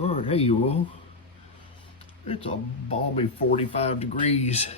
All right, hey you all. It's a balmy 45 degrees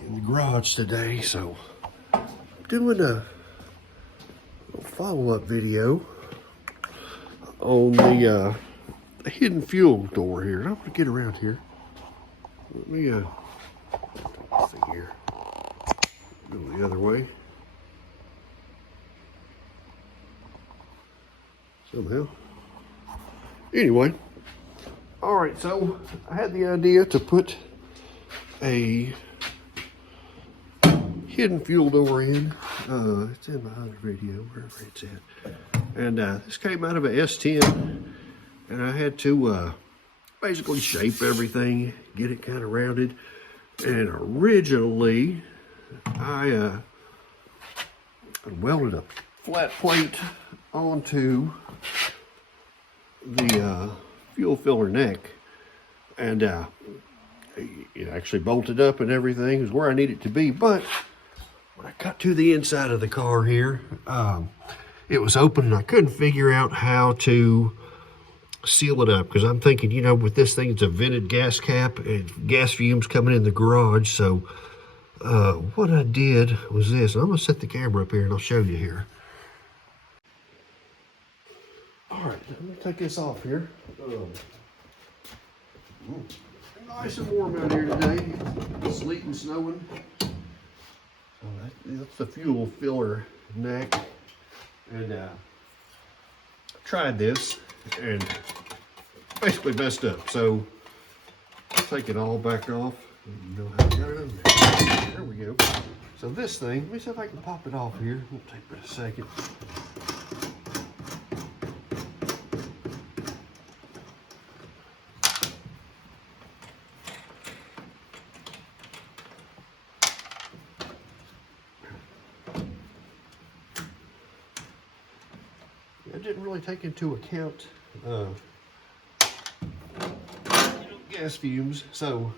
in the garage today, so I'm doing a follow-up video on the hidden fuel door here. I'm gonna get around here. Let me let's see here. Go the other way. Somehow. Anyway, all right, so I had the idea to put a hidden fuel door in. It's in my other video, wherever it's at. And this came out of a S10, and I had to basically shape everything, get it kind of rounded. And originally, I welded a flat plate onto the fuel filler neck, and it actually bolted up and everything. It was where I need it to be. But when I got to the inside of the car here, it was open and I couldn't figure out how to seal it up, because I'm thinking, you know, with this thing, it's a vented gas cap and gas fumes coming in the garage. So what I did was this. I'm gonna set the camera up here and I'll show you here. All right, let me take this off here. Nice and warm out here today. Sleet and snowing. So that's the fuel filler neck. And I tried this and basically messed up. So I'll take it all back off. You know how to get it in there. There we go. So this thing, let me see if I can pop it off here. It'll take me a second. I didn't really take into account gas fumes. So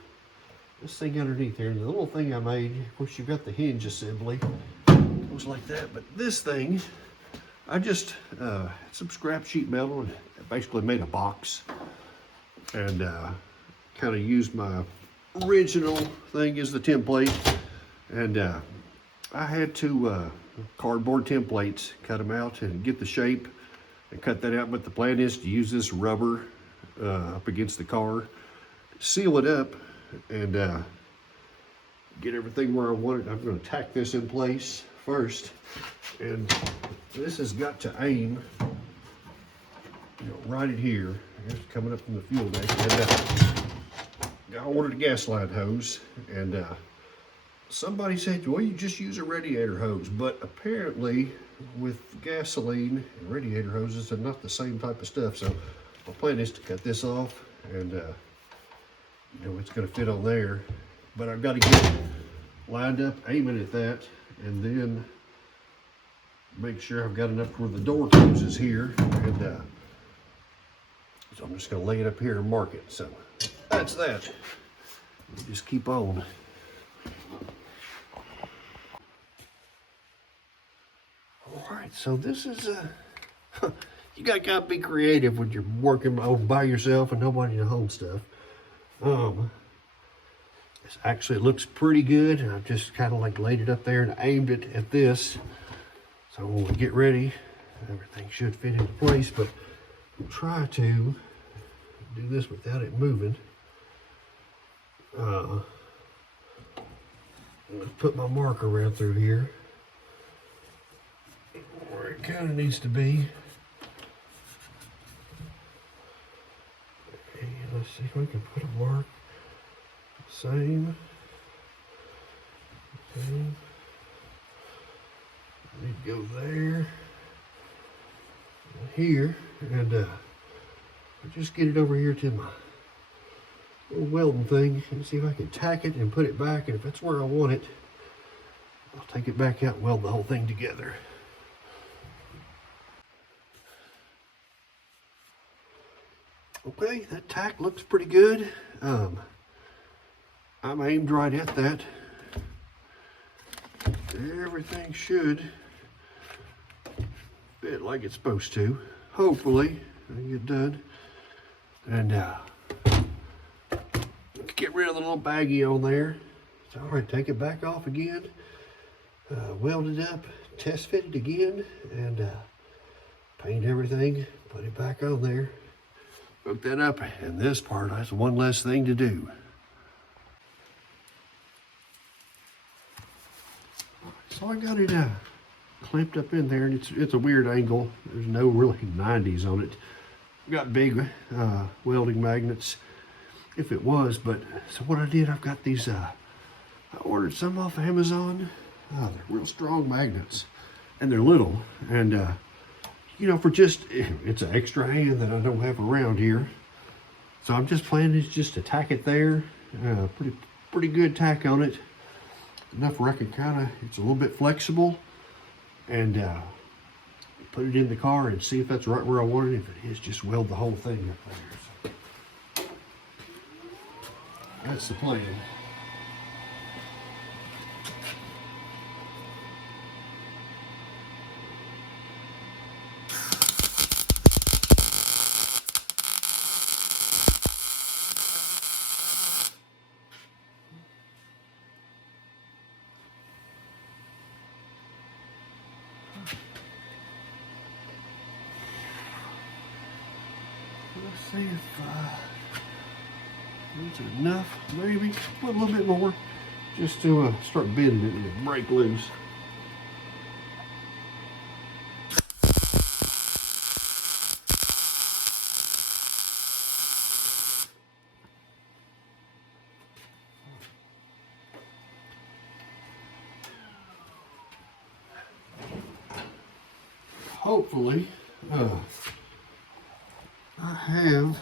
this thing underneath here, the little thing I made, of course you've got the hinge assembly, goes like that. But this thing, I just had some scrap sheet metal and basically made a box, and kind of used my original thing as the template. And I had to cardboard templates, cut them out and get the shape and cut that out. But the plan is to use this rubber up against the car, seal it up, and get everything where I want it. I'm going to tack this in place first, and this has got to aim, you know, right at here. It's coming up from the fuel tank. And I ordered a gas line hose, and somebody said, well, you just use a radiator hose. But apparently with gasoline and radiator hoses, they're not the same type of stuff. So my plan is to cut this off, and you know, it's going to fit on there. But I've got to get it lined up, aiming at that, and then make sure I've got enough where the door closes here. And so I'm just going to lay it up here and mark it. So that's that. We'll just keep on. All right, so this is you gotta be creative when you're working by yourself and nobody in the home stuff. It looks pretty good, and I've just kind of like laid it up there and aimed it at this. So when we get ready, everything should fit into place. But we'll try to do this without it moving. Let's put my marker around through here where it kind of needs to be. Okay, let's see if we can put a mark. Same. Okay. Need to go there, here, and just get it over here to my little welding thing and see if I can tack it and put it back. And if that's where I want it, I'll take it back out and weld the whole thing together. Okay, that tack looks pretty good. I'm aimed right at that. Everything should fit like it's supposed to. Hopefully, I get done. And get rid of the little baggie on there. So, all right, take it back off again. Weld it up, test fit it again, and paint everything, put it back on there. Hook that up, and this part has one less thing to do. So I got it clamped up in there, and it's a weird angle. There's no really 90s on it. Got big welding magnets, if it was, but so what I did, I've got these, I ordered some off Amazon. They're real strong magnets, and they're little, and you know, for just, it's an extra hand that I don't have around here. So I'm just planning to just to tack it there. Pretty good tack on it. Enough where I can it's a little bit flexible, and put it in the car and see if that's right where I want it. If it is, just weld the whole thing up there. So that's the plan. Let's see if that's enough. Maybe put a little bit more, just to start bending it and break loose. Hopefully, I have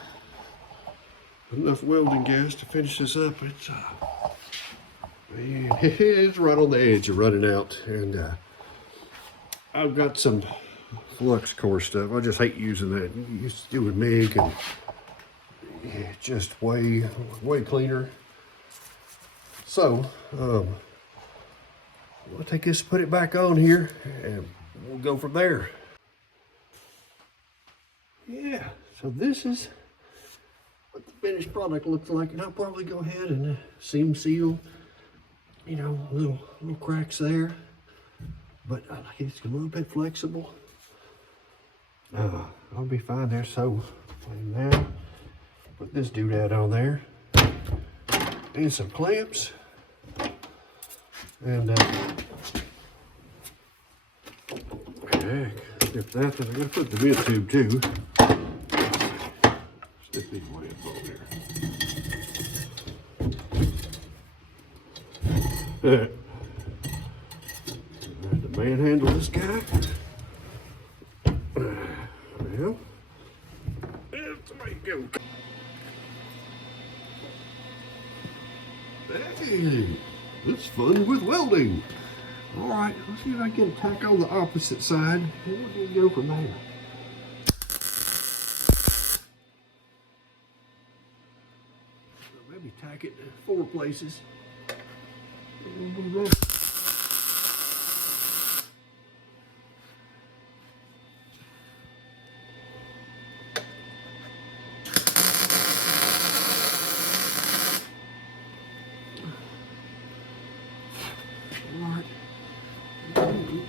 enough welding gas to finish this up. It's man, it's right on the edge of running out, and I've got some flux core stuff. I just hate using that. You used to do with MIG, and yeah, just way cleaner. So I'll take this, put it back on here, and we'll go from there. Yeah, so this is what the finished product looks like, and I'll probably go ahead and seam seal, you know, little cracks there, but I like it's a little bit flexible. I'll be fine there. So now put this doodad on there and some clamps, and if that, then I'm gonna put the vent tube too. Stick these lamps on there. To manhandle this guy. Well, that's the way you go. Hey, it's fun with welding. All right, let's see if I can tack on the opposite side. We'll go from there. Maybe tack it 4 places.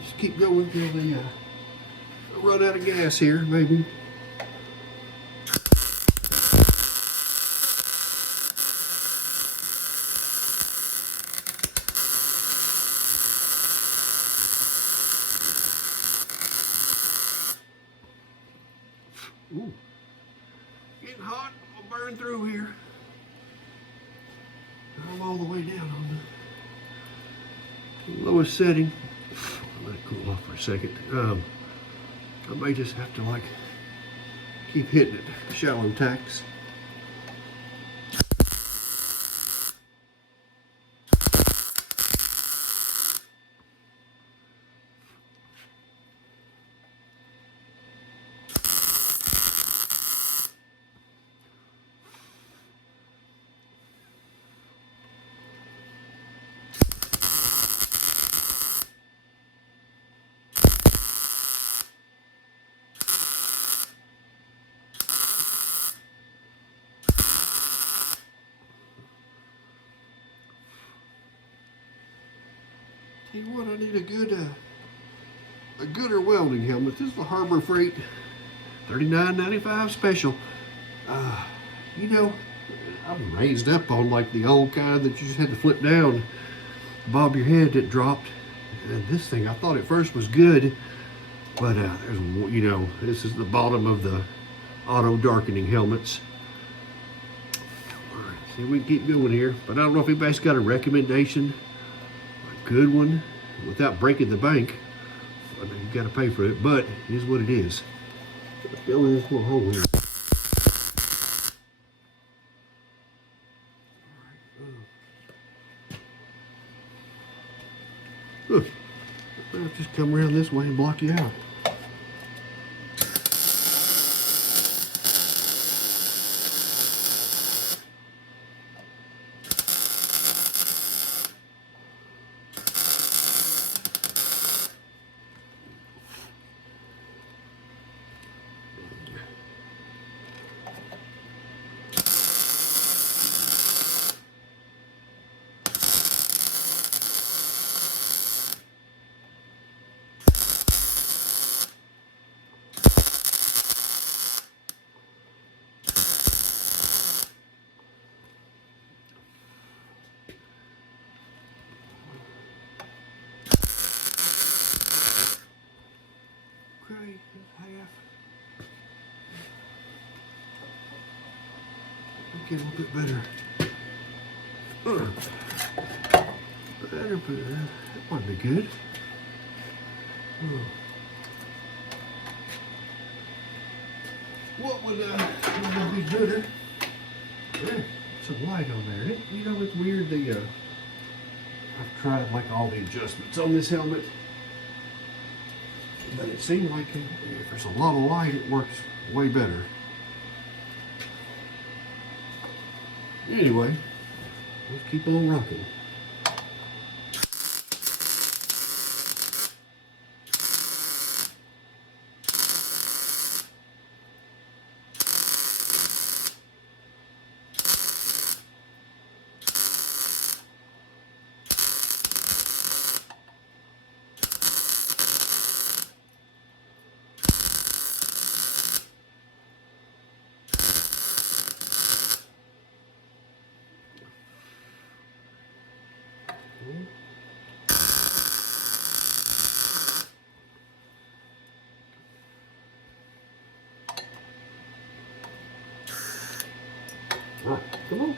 Just keep going until they run out of gas here, maybe. Ooh, getting hot. I'll burn through here. I'm all the way down on the lowest setting. Let it cool off for a second. I may just have to like keep hitting it, shallow tacks. Tell you what, I need a gooder welding helmet. This is the Harbor Freight $39.95 special. You know, I'm raised up on like the old kind that you just had to flip down, bob your head, it dropped. And this thing, I thought at first was good, but there's, you know, this is the bottom of the auto darkening helmets. All right, see, we can keep going here, but I don't know if anybody's got a recommendation, a good one, without breaking the bank. I mean, you got to pay for it, but it is what it is. Let's go in this little hole here. Look, I'll just come around this way and block you out. Okay, that's half. Okay, a little bit better. Better, but that might be good. What would be gooder? There's some light on there. You know, it's weird. I've tried like all the adjustments on this helmet, but it seemed like if there's a lot of light, it works way better. Anyway, let's keep on rocking. Right, come on.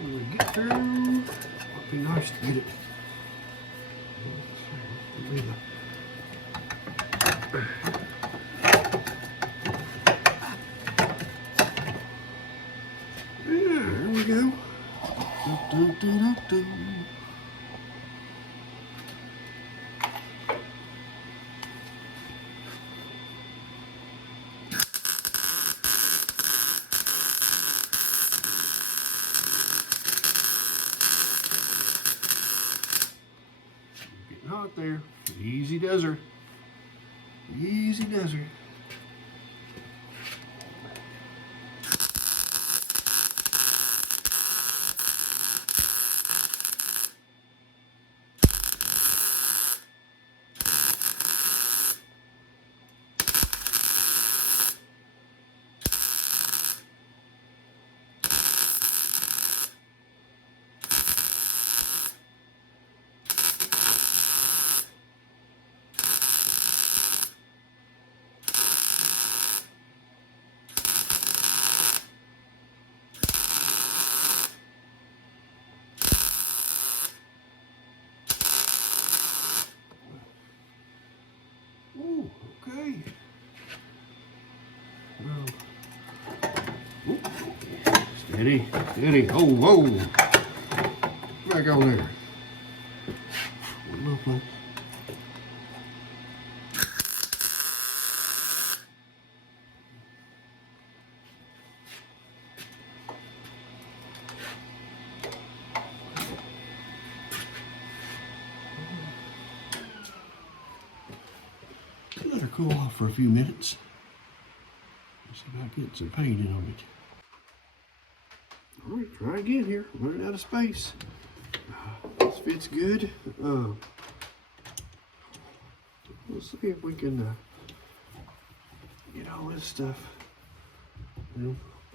When we get through, it'd be nice to get it. There we go. Getting hot there. Easy does her. Easy does her. Ooh, okay. Well, steady, steady. Oh, whoa. Back on there. One more place. cool off for a few minutes. See if I can get some paint in on it. All right, try again here. I'm running out of space. This fits good. Let's see if we can get all this stuff,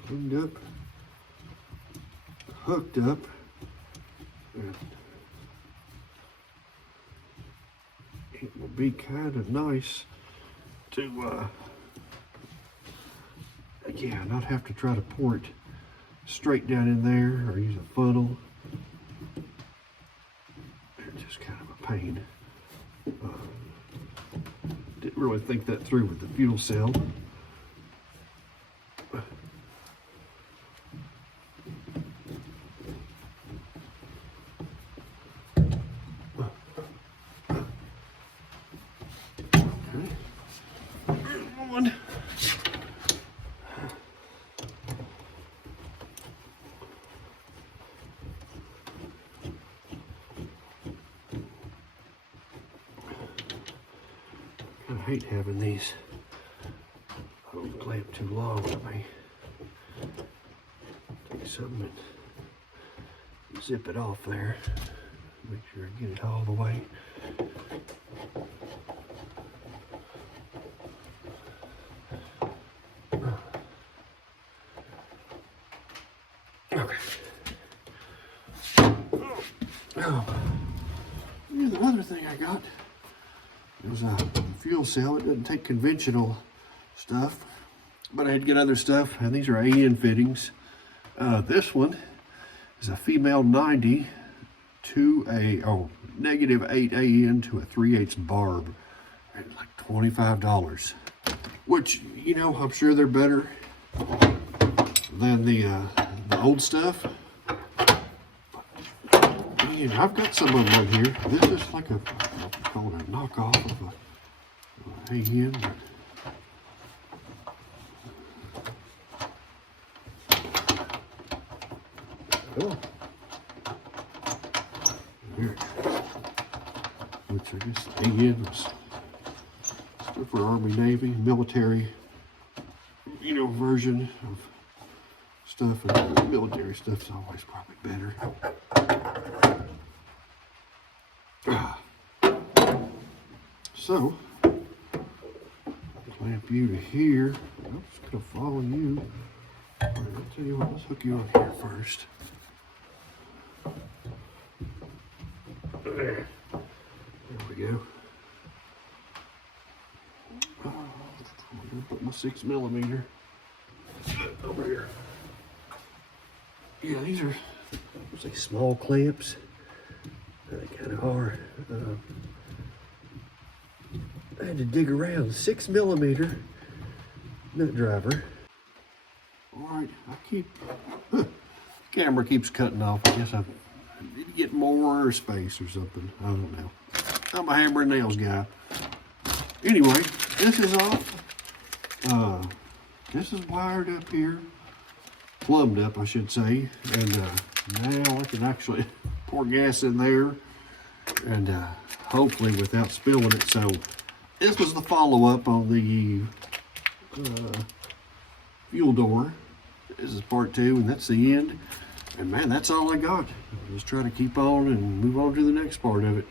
cleaned up, hooked up, and it will be kind of nice to, yeah, not have to try to pour it straight down in there or use a funnel. It's just kind of a pain. Didn't really think that through with the fuel cell. One. I hate having these clamp too long on me. Take something and zip it off there. Make sure I get it all the way. Okay. Oh, here's the other thing I got. There's a fuel cell. It doesn't take conventional stuff, but I had to get other stuff, and these are AN fittings. This one is a female 90 to a -8 AN to a 3/8 barb, and like $25. Which, you know, I'm sure they're better than the old stuff. And I've got some of them on here. This is like a called a knockoff of a AN. Oh. Here. Which I guess AN was stuff for Army, Navy, military, you know, version of stuff, and military stuff's always probably better. So, clamp you to here. I'm just gonna follow you. All right, I'll tell you what, let's hook you on here first. There we go. I'm gonna put my 6mm over here. Yeah, these are like small clamps. They kind of are. I had to dig around. 6mm nut driver. All right, camera keeps cutting off. I guess I need to get more space or something. I don't know. I'm a hammer and nails guy. Anyway, this is off. This is wired up here. Plumbed up, I should say. And now I can actually pour gas in there. And hopefully without spilling it. So this was the follow-up on the fuel door. This is part 2, and that's the end. And man, that's all I got. I'll just try to keep on and move on to the next part of it.